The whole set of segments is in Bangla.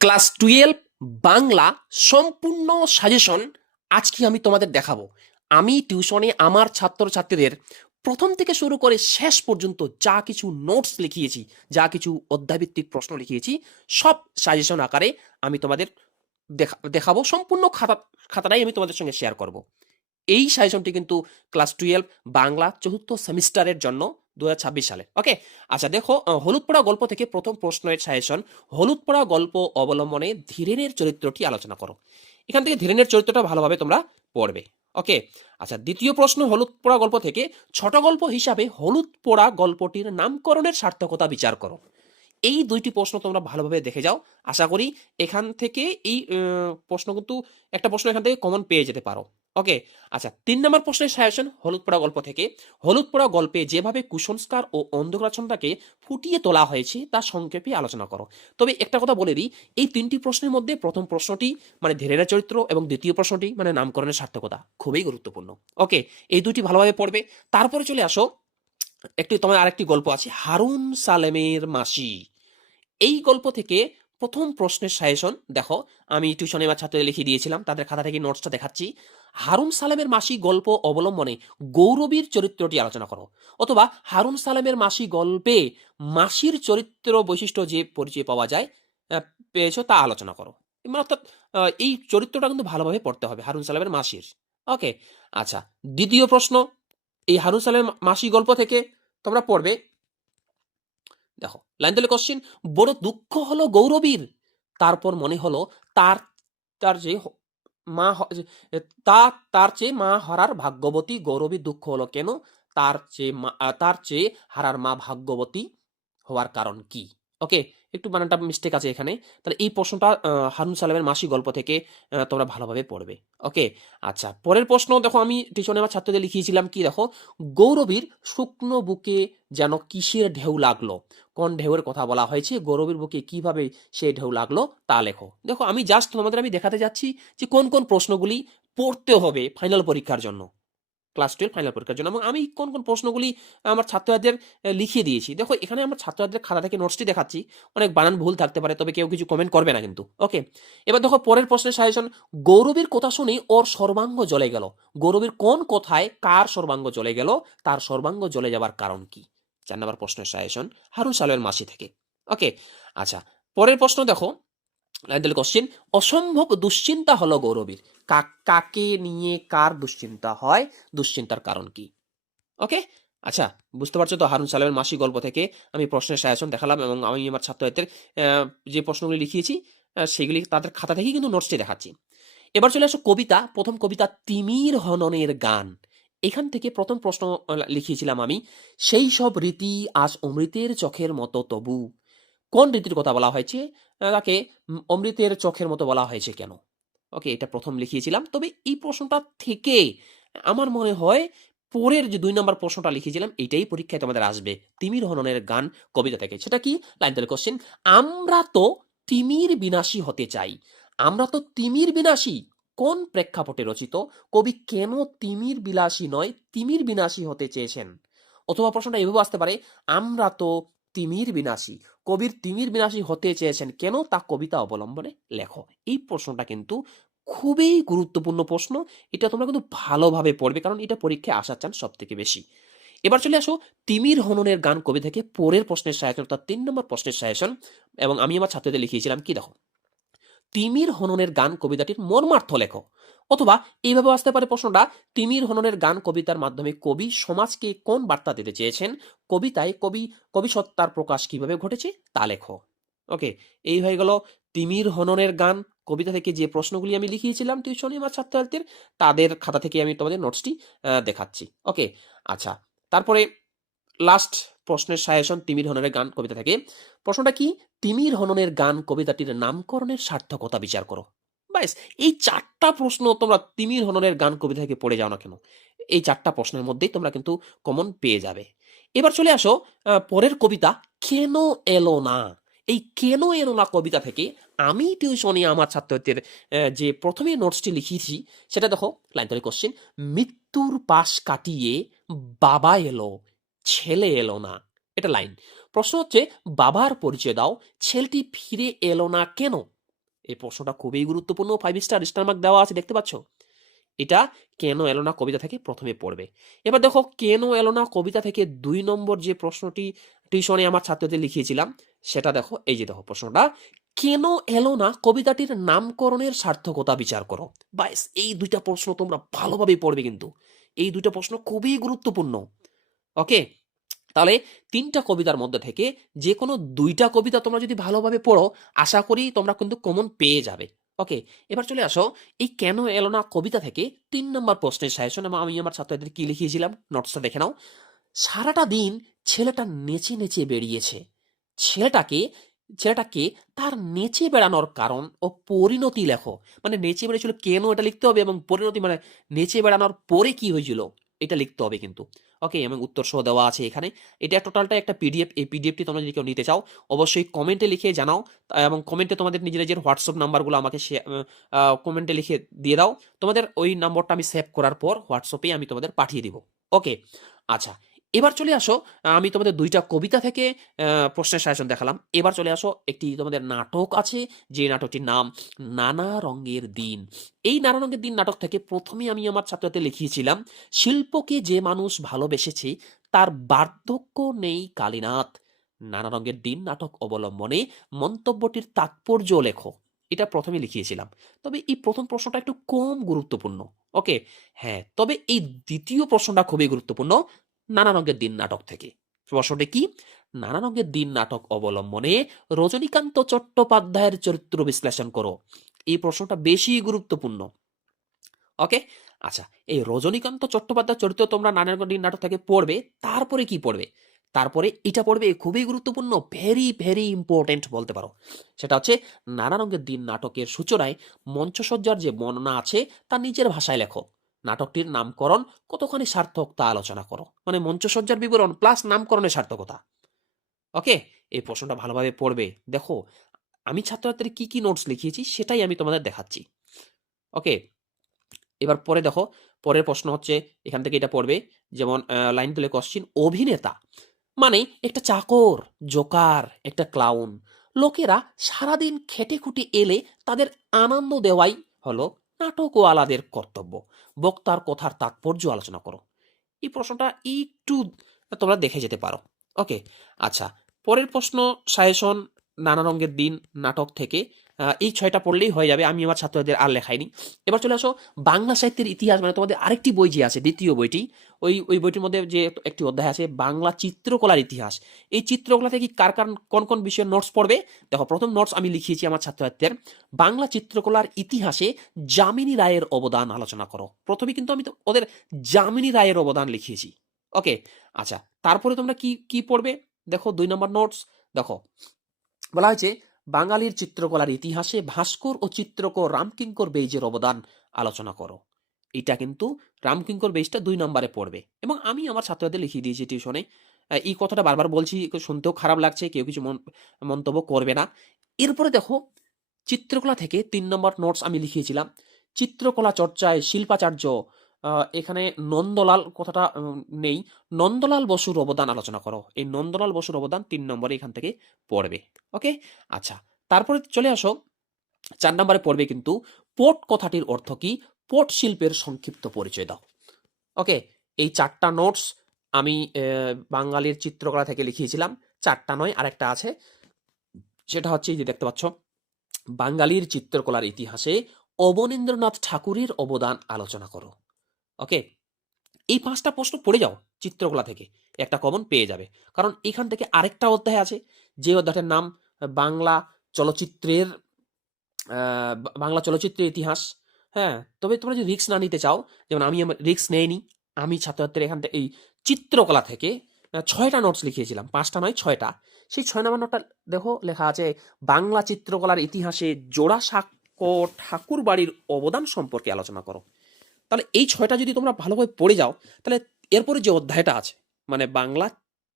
ক্লাস 12 বাংলা সম্পূর্ণ সাজেশন আজকে আমি তোমাদের দেখাবো। আমি টিউশনে আমার ছাত্রছাত্রীদের প্রথম থেকে শুরু করে শেষ পর্যন্ত যা কিছু নোটস লিখিয়েছি, যা কিছু অধ্যায়ভিত্তিক প্রশ্ন লিখিয়েছি, সব সাজেশন আকারে আমি তোমাদের দেখাবো। সম্পূর্ণ খাতাটাই আমি তোমাদের সঙ্গে শেয়ার করব। এই সাজেশনটি কিন্তু ক্লাস 12 বাংলা চতুর্থ সেমিস্টারের জন্য 2026 সালে। ওকে, আচ্ছা দেখো, হলুদ পড়া গল্প থেকে প্রথম প্রশ্নের সাজেশন। হলুদ পড়া গল্প অবলম্বনে ধীরেনের চরিত্রটি আলোচনা করো। এখান থেকে ধীরেনের চরিত্রটা ভালোভাবে তোমরা পড়বে। ওকে, আচ্ছা দ্বিতীয় প্রশ্ন, হলুদ পোড়া গল্প থেকে ছোট গল্প হিসাবে হলুদ পোড়া গল্পটির নামকরণের সার্থকতা বিচার করো। এই দুইটি প্রশ্ন তোমরা ভালোভাবে দেখে যাও। আশা করি এখান থেকে এই প্রশ্ন কিন্তু একটা প্রশ্ন এখান থেকে কমন পেয়ে যেতে পারো। ওকে, আচ্ছা 3 নম্বর প্রশ্নের সাজেশন হলুদ পোড়া গল্প থেকে। হলুদ পোড়া গল্পে যেভাবে কুসংস্কার ও অন্ধকারাচ্ছন্নতাকে ফুটিয়ে তোলা হয়েছে তা সংক্ষেপে আলোচনা করো। তবে একটা কথা বলে দিই, এই 3টি প্রশ্নের মধ্যে প্রথম প্রশ্নটি মানে ধীরেরা চরিত্র এবং দ্বিতীয় প্রশ্নটি মানে নামকরণের সার্থকতা খুবই গুরুত্বপূর্ণ। ওকে, এই দুটি ভালোভাবে পড়বে। তারপরে চলে আসো, একটি তোমার আরেকটি গল্প আছে, হারুন সালেমের মাসি। এই গল্প থেকে প্রথম প্রশ্নের সাজেশন দেখো, আমি টিউশনে আমার ছাত্রদের লিখে দিয়েছিলাম, তাদের খাতা থেকে নোটসটা দেখাচ্ছি। হারুন সালেমের মাসি গল্প অবলম্বনে গৌরবীর চরিত্রটি আলোচনা করো। অথবা হারুন সালেমের মাসি গল্পে মাসির চরিত্র বৈশিষ্ট্য যে পরিচয় পাওয়া যায় পেয়েছো তা আলোচনা করো। মানে অর্থাৎ এই চরিত্রটা কিন্তু ভালোভাবে পড়তে হবে হারুন সালেমের মাসির। ওকে, আচ্ছা দ্বিতীয় প্রশ্ন, এই হারুন সালেমের মাসি গল্প থেকে তোমরা পড়বে, দেখো লাইন তাহলে কোশ্চেন, বড় দুঃখ হলো গৌরবীর, তারপর মনে হলো তার তার যে মা তা তার চেয়ে মা হারার ভাগ্যবতী। গৌরবীর দুঃখ হলো কেন? তার চেয়ে হারার মা ভাগ্যবতী হওয়ার কারণ কি? ওকে, একটু বানানটা মিস্টেক আছে এখানে। তাহলে এই প্রশ্নটা হারুন সালামের মাসি গল্প থেকে তোমরা ভালোভাবে পড়বে। ওকে, আচ্ছা পরের প্রশ্ন দেখো, আমি টিউশনে আমার ছাত্রদের লিখিয়েছিলাম কি দেখো, গৌরবীর শুকনো বুকে যেন কিসের ঢেউ লাগলো। কোন ঢেউয়ের কথা বলা হয়েছে, গৌরবীর বুকে কিভাবে সেই ঢেউ লাগলো তা লেখো। দেখো আমি জাস্ট তোমাদের আমি দেখাতে যাচ্ছি যে কোন কোন প্রশ্নগুলি পড়তে হবে ফাইনাল পরীক্ষার জন্য, ক্লাস 12 ফাইনাল পরীক্ষার জন্য, এবং আমি কোন কোন প্রশ্নগুলি আমার ছাত্রদের লিখিয়ে দিয়েছি। দেখো এখানে আমার ছাত্রদের খাতা থেকে নোটসটি দেখাচ্ছি, অনেক বানান ভুল থাকতে পারে, তবে কেউ কিছু কমেন্ট করবে না কিন্তু। ওকে, এবার দেখো পরের প্রশ্নের সাজেশন, গৌরবীর কথা শুনে ওর সর্বাঙ্গ জ্বলে গেল। গৌরবীর কোন কথায় কার সর্বাঙ্গ জ্বলে গেল, তার সর্বাঙ্গ জ্বলে যাবার কারণ কি? 4 নম্বর প্রশ্নের সাজেশন হারুন সালের মাসি থেকে। ওকে, আচ্ছা পরের প্রশ্ন দেখো, কোশ্চেন, অসম্ভব দুশ্চিন্তা হলো গৌরবীর। কাকে নিয়ে কার দুশ্চিন্তা হয়, দুশ্চিন্তার কারণ কি? ওকে, আচ্ছা বুঝতে পারছো তো, হারুন সালামের মাসি গল্প থেকে আমি প্রশ্নের সাজেশন দেখালাম, এবং আমি আমার ছাত্রদের যে প্রশ্নগুলি লিখিয়েছি সেগুলি তাদের খাতা থেকেই কিন্তু নোটসটি দেখাচ্ছি। এবার চলে আসো কবিতা, প্রথম কবিতা তিমির হননের গান। এখান থেকে প্রথম প্রশ্ন লিখিয়েছিলাম আমি, সেই সব রীতি আজ অমৃতের চোখের মতো তবু। কোন রীতির কথা বলা হয়েছে, তাকে অমৃতের চোখের মতো বলা হয়েছে কেন? ওকে, এটা প্রথম লিখিয়েছিলাম। তবে এই প্রশ্নটা থেকে আমার মনে হয় পরের যে 2 নম্বর প্রশ্নটা লিখেছিলাম এটাই পরীক্ষায় তোমাদের আসবে, তিমির হননের গান কবিতা থেকে। সেটা কি? লাইন তাহলে কোশ্চেন, আমরা তো তিমির বিনাশী হতে চাই। আমরা তো তিমির বিনাশী কোন প্রেক্ষাপটে রচিত? কবি কেন তিমির বিলাসী নয় তিমির বিনাশী হতে চেয়েছেন? অথবা প্রশ্নটা এভাবে আসতে পারে, আমরা তো তিমির বিনাশী, কবির তিমির বিনাশী হতে চেয়েছেন কেন, তা কবিতা অবলম্বনে লেখো। এই প্রশ্নটা কিন্তু খুবই গুরুত্বপূর্ণ প্রশ্ন, এটা তোমরা কিন্তু ভালোভাবে পড়বে, কারণ এটা পরীক্ষায় আসার চান্স সব থেকে বেশি। এবার চলে আসো তিমির হননের গান কবি থেকে পরের প্রশ্নের সাজেশন, অর্থাৎ 3 নম্বর প্রশ্নের সাজেশন, এবং আমি আমার ছাত্রদের লিখিয়েছিলাম কি দেখো, তিমির হননের গান কবিতাটির মর্মার্থ লেখো। অথবা এইভাবে আসতে পারে প্রশ্নটা, তিমির হননের গান কবিতার মাধ্যমে কবি সমাজকে কোন বার্তা দিতে চেয়েছেন, কবিতায় কবি সত্তার প্রকাশ কিভাবে ঘটেছে তা লেখো। ওকে, এই হয়ে গেল তিমির হননের গান কবিতা থেকে যে প্রশ্নগুলি আমি লিখিয়েছিলাম টিউশনে আমার ছাত্রছাত্রীদের, তাদের খাতা থেকে আমি তোমাদের নোটসটি দেখাচ্ছি। ওকে, আচ্ছা তারপরে লাস্ট প্রশ্নের সাজেশন তিমির হননের গান কবিতা থেকে। প্রশ্নটা কি? তিমির হননের গান কবিতাটির নামকরণের সার্থকতা বিচার করো। ব্যাস, এই 4টা প্রশ্ন তোমরা তিমির হননের গান কবিতা থেকে পড়ে যাও না কেন, এই 4টা প্রশ্নের মধ্যেই তোমরা কিন্তু কমন পেয়ে যাবে। এবার চলে আসো পরের কবিতা, কেন এলো না। এই কেন এলো না কবিতা থেকে আমি টিউশনে আমার ছাত্রদের যে প্রথমে নোটসটি লিখিয়েছি সেটা দেখো, লাইন ধরে কোশ্চেন, মৃত্যুর পাশ কাটিয়ে বাবা এলো, ছেলে এলো না। এটা লাইন। প্রশ্ন হচ্ছে, বাবার পরিচয় দাও, ছেলেটি ফিরে এলো না কেন? এই প্রশ্নটা খুবই গুরুত্বপূর্ণ, 5 স্টার মার্ক দেওয়া আছে, দেখতে পাচ্ছ। এটা কেন এলো না কবিতা থেকে প্রথমে পড়বে। এবার দেখো কেন এলো না কবিতা থেকে 2 নম্বর যে প্রশ্নটি টিউশনে আমার ছাত্রদের লিখিয়েছিলাম, সেটা দেখো, এই যে দেখো প্রশ্নটা, কেন এলো না কবিতাটির নামকরণের সার্থকতা বিচার করো। বাইস, এই 2টা প্রশ্ন তোমরা ভালোভাবে পড়বে কিন্তু, এই 2টা প্রশ্ন খুবই গুরুত্বপূর্ণ। ওকে, তাহলে 3টা কবিতার মধ্যে থেকে যে কোনো 2টা কবিতা তোমরা যদি ভালোভাবে পড়ো, আশা করি তোমরা কিন্তু কমন পেয়ে যাবে। ওকে, এবার চলে আসো এই কেন এলো না কবিতা থেকে 3 নম্বর প্রশ্নের সাজেশন। আমি আমার ছাত্রদের কি লিখিয়েছিলাম নোটসটা দেখে নাও। সারাটা দিন ছেলেটা নেচে নেচে বেরিয়েছে। ছেলেটাকে ছেলেটাকে তার নেচে বেড়ানোর কারণ ও পরিণতি লেখো। মানে নেচে বেড়েছিল কেন, এটা লিখতে হবে, এবং পরিণতি মানে নেচে বেড়ানোর পরে কি হয়েছিল এটা লিখতে হবে কিন্তু। ওকে, এবং উত্তর সহ দেওয়া আছে এখানে। এটা টোটালটা একটা পিডিএফ। এই পিডিএফটি তোমরা যদি কেউ নিতে চাও, অবশ্যই কমেন্টে লিখে জানাও, এবং কমেন্টে তোমাদের নিজের নিজের হোয়াটসঅ্যাপ নাম্বারগুলো আমাকে কমেন্টে লিখে দিয়ে দাও। তোমাদের ওই নম্বরটা আমি সেভ করার পর হোয়াটসঅ্যাপে আমি তোমাদের পাঠিয়ে দিব। ওকে, আচ্ছা, এবার চলে আসো, আমি তোমাদের 2টা কবিতা থেকে প্রশ্নের সাজেশন দেখালাম। এবার চলে আসো, একটি তোমাদের নাটক আছে, যে নাটকটির নাম নানা রঙের দিন। এই নানা রঙের দিন নাটক থেকে প্রথমে আমি আমার ছাত্রদের লিখিয়েছিলাম, শিল্পকে যে মানুষ ভালোবেসেছে তার বার্ধক্য নেই কালীনাথ। নানা রঙের দিন নাটক অবলম্বনে মন্তব্যটির তাৎপর্য লেখো। এটা প্রথমে লিখিয়েছিলাম। তবে এই প্রথম প্রশ্নটা একটু কম গুরুত্বপূর্ণ। ওকে, হ্যাঁ, তবে এই দ্বিতীয় প্রশ্নটা খুবই গুরুত্বপূর্ণ, নানা রঙের দিন নাটক থেকে। প্রশ্নটি কি? নানা রঙের দিন নাটক অবলম্বনে রজনীকান্ত চট্টোপাধ্যায়ের চরিত্র বিশ্লেষণ করো। এই প্রশ্নটা বেশি গুরুত্বপূর্ণ। ওকে, আচ্ছা, এই রজনীকান্ত চট্টোপাধ্যায়ের চরিত্র তোমরা নানা রঙের দিন নাটক থেকে পড়বে, তারপরে কি পড়বে? তারপরে এটা পড়বে, খুবই গুরুত্বপূর্ণ, ভেরি ভেরি ইম্পর্টেন্ট বলতে পারো। সেটা হচ্ছে নানা রঙের দিন নাটকের সূচনায় মঞ্চসজ্জার যে বর্ণনা আছে তা নিজের ভাষায় লেখো। নাটকটির নামকরণ কতখানি সার্থক তা আলোচনা করো। মানে মঞ্চসজ্জার বিবরণ প্লাস নামকরণের সার্থকতা। ওকে, এই প্রশ্নটা ভালোভাবে পড়বে। দেখো, আমি ছাত্রছাত্রীদের কি কি নোটস লিখিয়েছি সেটাই আমি তোমাদের দেখাচ্ছি। ওকে, এবার পরে দেখো, পরের প্রশ্ন হচ্ছে এখান থেকে এটা পড়বে, যেমন লাইন তুলে কোশ্চিন, অভিনেতা মানে একটা চাকর, জোকার, একটা ক্লাউন। লোকেরা সারাদিন খেটে খুঁটে এলে তাদের আনন্দ দেওয়াই হলো নাটকওয়ালাদের কর্তব্য। বক্তার কথার তাৎপর্য আলোচনা করো। এই প্রশ্নটা একটু তোমরা দেখে যেতে পারো। ওকে, আচ্ছা, পরের প্রশ্ন সাজেশন নানা রঙের দিন নাটক থেকে এই 6টা পড়লেই হয়ে যাবে, আমি আমার ছাত্রদের আর লেখাইনি। এবার চলে আসো বাংলা সাহিত্যের ইতিহাস, মানে তোমাদের আরেকটি বই যে আছে, দ্বিতীয় বইটি, ওই বইটির মধ্যে যে একটি অধ্যায় আছে বাংলা চিত্রকলার ইতিহাস। এই চিত্রকলা থেকে কার কার কোন কোন বিষয়ের নোটস পড়বে? দেখো, প্রথম নোটস আমি লিখিয়েছি আমার ছাত্রছাত্রীদের, বাংলা চিত্রকলার ইতিহাসে যামিনী রায়ের অবদান আলোচনা করো। প্রথমে কিন্তু আমি তো ওদের যামিনী রায়ের অবদান লিখিয়েছি। ওকে, আচ্ছা, তারপরে তোমরা কি কি পড়বে? দেখো 2 নম্বর নোটস, দেখো বলা হয়েছে বাঙালির চিত্রকলার ইতিহাসে ভাস্কর ও চিত্রকর রামকিঙ্কর বেইজের অবদান আলোচনা করো। এটা কিন্তু রামকিঙ্কর বেইজটা 2 নম্বরে পড়বে, এবং আমি আমার ছাত্রদের লিখিয়ে দিয়েছি টিউশনে। এই কথাটা বারবার বলছি, শুনতেও খারাপ লাগছে, কেউ কিছু মন্তব্য করবে না। এরপরে দেখো, চিত্রকলা থেকে 3 নম্বর নোটস আমি লিখিয়েছিলাম, চিত্রকলা চর্চায় শিল্পাচার্য, এখানে নন্দলাল কথাটা নেই, নন্দলাল বসুর অবদান আলোচনা করো। এই নন্দলাল বসুর অবদান 3 নম্বরে এখান থেকে পড়বে। ওকে, আচ্ছা, তারপরে চলে আসো 4 নম্বরে পড়বে কিন্তু পট কথাটির অর্থ কি, পট শিল্পের সংক্ষিপ্ত পরিচয় দাও। ওকে, এই 4টা নোটস আমি বাঙালির চিত্রকলা থেকে লিখিয়েছিলাম। 4টা নয়, আরেকটা আছে, সেটা হচ্ছে এই যে দেখতে পাচ্ছ, বাঙালির চিত্রকলার ইতিহাসে অবনীন্দ্রনাথ ঠাকুরের অবদান আলোচনা করো। ওকে, এই 5টা প্রশ্ন পড়ে যাও চিত্রকলা থেকে, একটা কমন পেয়ে যাবে। কারণ এখান থেকে আরেকটা অধ্যায় আছে, যে অধ্যায়টার নাম বাংলা চলচ্চিত্রের বাংলা চলচ্চিত্রের ইতিহাস। হ্যাঁ, তবে তোমরা যদি রিস্ক না নিতে চাও, যেমন আমি আমার রিস্ক নেইনি, আমি ছাত্রছাত্রীদের এখান থেকে এই চিত্রকলা থেকে 6টা নোটস লিখিয়েছিলাম, 5টা নয় 6টা। সেই 6 নম্বর নোটটা দেখো, লেখা আছে বাংলা চিত্রকলার ইতিহাসে জোড়াসাঁকো ঠাকুর বাড়ির অবদান সম্পর্কে আলোচনা করো। তাহলে এই 6টা যদি তোমরা ভালোভাবে পড়ে যাও, তাহলে এরপরে যে অধ্যায়টা আছে, মানে বাংলা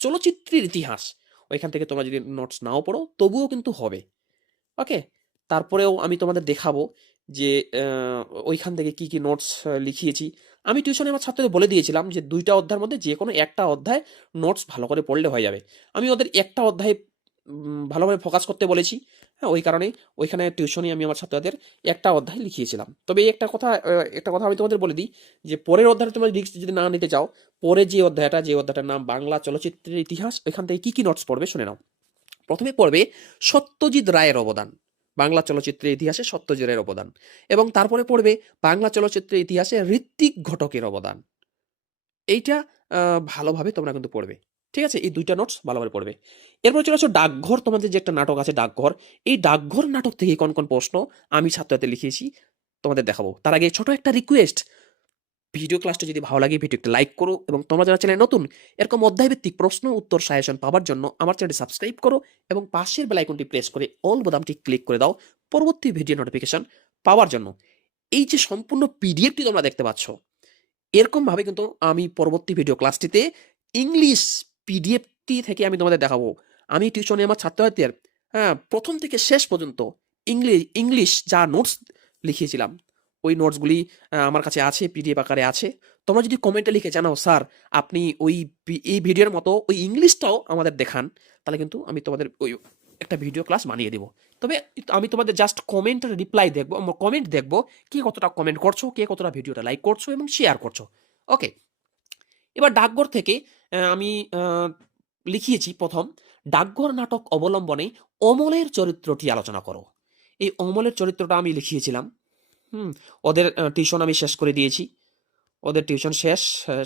চলচ্চিত্রের ইতিহাস, ওইখান থেকে তোমরা যদি নোটস নাও পড়ো তবুও কিন্তু হবে। ওকে, তারপরেও আমি তোমাদের দেখাবো যে ওইখান থেকে কি কি নোটস লিখিয়েছি। আমি টিউশনে আমার ছাত্রদের বলে দিয়েছিলাম যে 2টা অধ্যায়ের মধ্যে যে কোনো একটা অধ্যায় নোটস ভালো করে পড়লে হয়ে যাবে। আমি ওদের একটা অধ্যায় ভালোভাবে ফোকাস করতে বলেছি, হ্যাঁ, ওই কারণেই ওইখানে টিউশনি আমি আমার ছাত্রদের একটা অধ্যায় লিখিয়েছিলাম। তবে এই একটা কথা আমি তোমাদের বলে দিই, যে পরের অধ্যায়টা তোমরা রিস্ক যদি না নিতে চাও, পরে যে অধ্যায়টার নাম বাংলা চলচ্চিত্রের ইতিহাস, এখান থেকে কি কি নোটস পড়বে শুনে নাও। প্রথমে পড়বে সত্যজিৎ রায়ের অবদান, বাংলা চলচ্চিত্রের ইতিহাসে সত্যজিৎ রায়ের অবদান, এবং তারপরে পড়বে বাংলা চলচ্চিত্রের ইতিহাসে ঋত্বিক ঘটকের অবদান। এইটা ভালোভাবে তোমরা কিন্তু পড়বে। ঠিক আছে? এই ২ টা নোটস ভালোভাবে পড়বে। এরপর চলে আসো ডাকঘর, তোমাদের যে একটা নাটক আছে ডাকঘর। এই ডাকঘর নাটক থেকে কোন প্রশ্ন আমি ছাত্রদের লিখিয়েছি তোমাদের দেখাবো। তার আগে ছোট একটা রিকোয়েস্ট, ভিডিও ক্লাসটা যদি ভালো লাগে ভিডিও একটা লাইক করো, এবং তোমরা যারা চ্যানেলে নতুন এরকম অধ্যায়ভিত্তিক প্রশ্ন উত্তর সাজেশন পাওয়ার জন্য আমার চ্যানেলটি সাবস্ক্রাইব করো, এবং পাশের বেল আইকনটি প্রেস করে অল বোতামটি ক্লিক করে দাও পরবর্তী ভিডিও নোটিফিকেশন পাওয়ার জন্য। এই যে সম্পূর্ণ পিডিএফটি তোমরা দেখতে পাচ্ছ, এরকমভাবে কিন্তু আমি পরবর্তী ভিডিও ক্লাসটিতে ইংলিশ পিডিএফটি থেকে আমি তোমাদের দেখাবো। আমি টিউশনে আমার ছাত্রছাত্রীদের প্রথম থেকে শেষ পর্যন্ত ইংলিশ যা নোটস লিখিয়েছিলাম, ওই নোটসগুলি আমার কাছে আছে, পিডিএফ আকারে আছে। তোমরা যদি কমেন্টে লিখে জানাও, স্যার আপনি এই ভিডিওর মতো ওই ইংলিশটাও আমাদের দেখান, তাহলে কিন্তু আমি তোমাদের ওই একটা ভিডিও ক্লাস বানিয়ে দেবো। তবে আমি তোমাদের জাস্ট কমেন্টের রিপ্লাই দেখবো, কমেন্ট দেখবো, কে কতটা কমেন্ট করছো, কে কতটা ভিডিওটা লাইক করছো এবং শেয়ার করছো। ওকে, এবার ডাকঘর থেকে আমি লিখিয়েছি প্রথম, ডাকঘর নাটক অবলম্বনে অমলের চরিত্রটি আলোচনা করো। এই অমলের চরিত্রটা আমি লিখিয়েছিলাম। ওদের টিউশন আমি শেষ করে দিয়েছি। ওদের টিউশন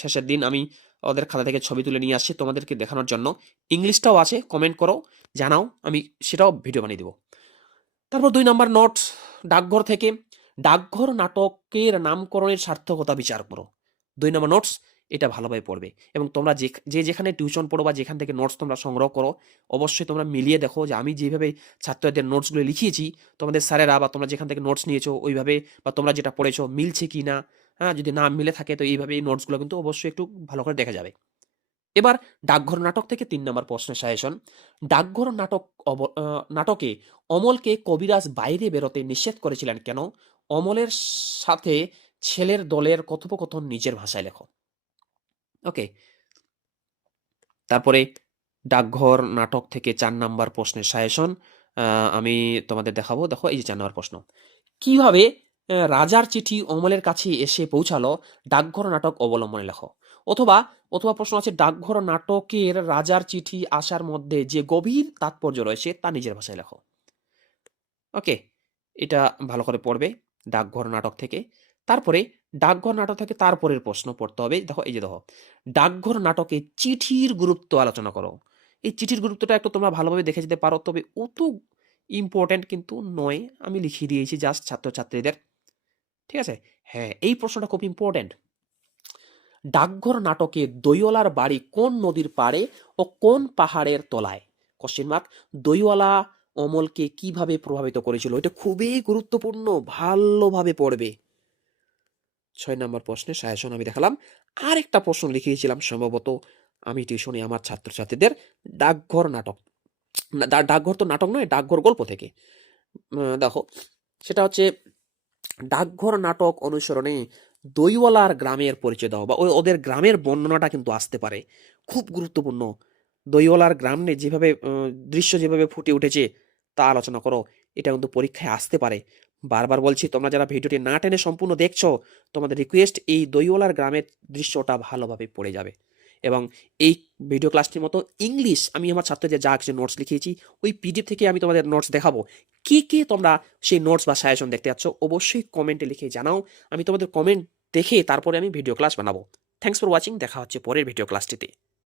শেষের দিন আমি ওদের খাতা থেকে ছবি তুলে নিয়ে আসছি তোমাদেরকে দেখানোর জন্য। ইংলিশটাও আছে, কমেন্ট করো, জানাও, আমি সেটাও ভিডিও বানিয়ে দেবো। তারপর ২ নাম্বার নোটস, ডাকঘর থেকে ডাকঘর নাটকের নামকরণের সার্থকতা বিচার করো। ২ নাম্বার নোটস, এটা ভালোভাবে পড়বে, এবং তোমরা যেখানে টিউশন পড়ো বা যেখান থেকে নোটস তোমরা সংগ্রহ করো, অবশ্যই তোমরা মিলিয়ে দেখো যে আমি যেভাবে ছাত্রদের নোটসগুলো লিখিয়েছি, তোমাদের স্যারেরা বা তোমরা যেখান থেকে নোটস নিয়েছো ওইভাবে, বা তোমরা যেটা পড়েছো মিলছে কি না। হ্যাঁ, যদি না মিলে থাকে তো এইভাবে এই নোটসগুলো কিন্তু অবশ্যই একটু ভালো করে দেখা যাবে। এবার ডাকঘর নাটক থেকে ৩ নম্বর প্রশ্নের সাজেশন। ডাকঘর নাটকে অমলকে কবিরাজ বাইরে বেরোতে নিষেধ করেছিলেন কেন? অমলের সাথে ছেলের দলের কথোপকথন নিজের ভাষায় লেখো। ওকে, তারপরে ডাকঘর নাটক থেকে ৪ নাম্বার প্রশ্নের সাজেশন আমি তোমাদের দেখাবো। দেখো এই যে ৪ নাম্বার প্রশ্ন, কিভাবে রাজার চিঠি অমলের কাছে এসে পৌঁছালো, ডাকঘর নাটক অবলম্বনে লেখো। অথবা অথবা প্রশ্ন আছে, ডাকঘর নাটকের রাজার চিঠি আসার মধ্যে যে গভীর তাৎপর্য রয়েছে তা নিজের ভাষায় লেখো। ওকে, এটা ভালো করে পড়বে ডাকঘর নাটক থেকে। তারপরে ডাকঘর নাটক থেকে তারপরের প্রশ্ন পড়তে হবে। দেখো এই যে দেখো, ডাকঘর নাটকে চিঠির গুরুত্ব আলোচনা করো। এই চিঠির গুরুত্বটা একটু তোমরা ভালোভাবে দেখে যেতে পারো, তবে অত ইম্পর্টেন্ট কিন্তু নয়, আমি লিখিয়ে দিয়েছি জাস্ট ছাত্রছাত্রীদের। ঠিক আছে? হ্যাঁ, এই প্রশ্নটা খুব ইম্পর্টেন্ট। ডাকঘর নাটকে দইওয়ালার বাড়ি কোন নদীর পাড়ে ও কোন পাহাড়ের তলায়? Question mark. দইওয়ালা অমলকে কিভাবে প্রভাবিত করেছিল? এটা খুবই গুরুত্বপূর্ণ, ভালোভাবে পড়বে। ৬ নম্বর প্রশ্নের সাজেশন আমি দেখালাম। আরেকটা প্রশ্ন লিখিয়েছিলাম সম্ভবত আমি টিউশনে আমার ছাত্রছাত্রীদের, ডাকঘর নাটক, ডাকঘর তো নাটক নয়, ডাকঘর গল্প থেকে। দেখো, সেটা হচ্ছে, ডাকঘর নাটক অনুসরণে দইওয়ালার গ্রামের পরিচয় দাও, বা ওদের গ্রামের বর্ণনাটা কিন্তু আসতে পারে, খুব গুরুত্বপূর্ণ। দইওয়ালার গ্রামে যেভাবে দৃশ্য যেভাবে ফুটে উঠেছে তা আলোচনা করো, এটা কিন্তু পরীক্ষায় আসতে পারে। বারবার বলছি, তোমরা যারা ভিডিওটি না টেনে সম্পূর্ণ দেখছো, তোমাদের রিকোয়েস্ট এই দইওয়ালার গ্রামের দৃশ্যটা ভালোভাবে পড়ে যাবে। এবং এই ভিডিও ক্লাসটির মতো ইংলিশ আমি আমার ছাত্রদের যা কিছু নোটস লিখিয়েছি ওই পিডিএফ থেকে আমি তোমাদের নোটস দেখাবো। কে কে তোমরা সেই নোটস বা সাজেশন দেখতে যাচ্ছ অবশ্যই কমেন্টে লিখে জানাও, আমি তোমাদের কমেন্ট দেখে তারপরে আমি ভিডিও ক্লাস বানাবো। থ্যাঙ্কস ফর ওয়াচিং, দেখা হচ্ছে পরের ভিডিও ক্লাসটিতে।